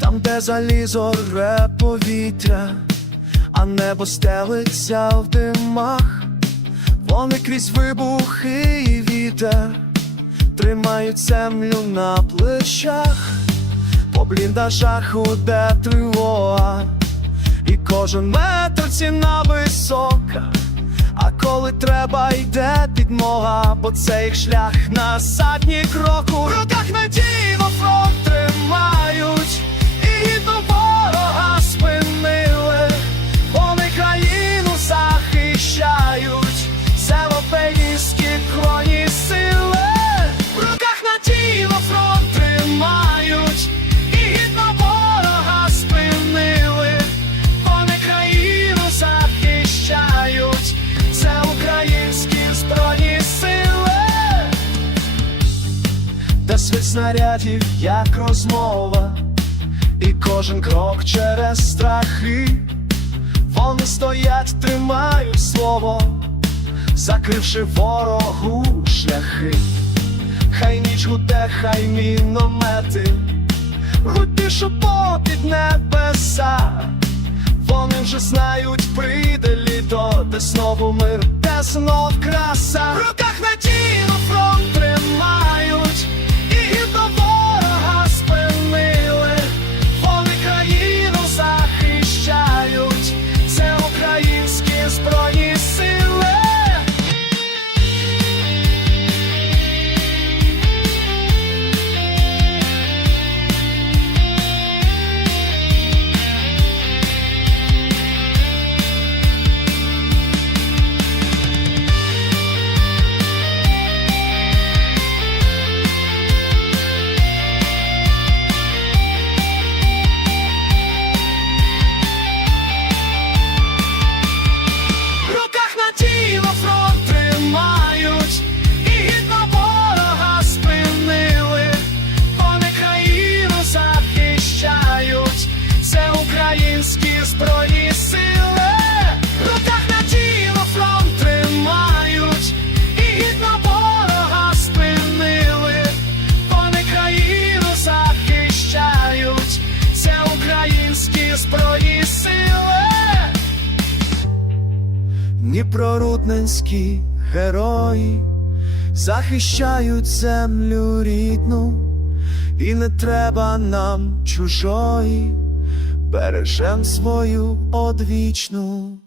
Там, де залізо рве повітря, а небо стелиться в димах, вони крізь вибухи і вітер тримають землю на плечах, по бліндажах у тривога, і кожен метр ціна висока. А коли треба, йде підмога, бо це їх шлях на садні крок у руках надійно снарядів, як розмова, і кожен крок через страхи, вони стоять, тримають слово, закривши ворогу шляхи, хай ніч гуде, хай міномети, гудіше попід небеса. Вони вже знають, прийде літо, де знову мир, де знов краса. В руках надійно фронт Дніпрорудненські герої захищають землю рідну, і не треба нам чужої, бережем свою одвічну.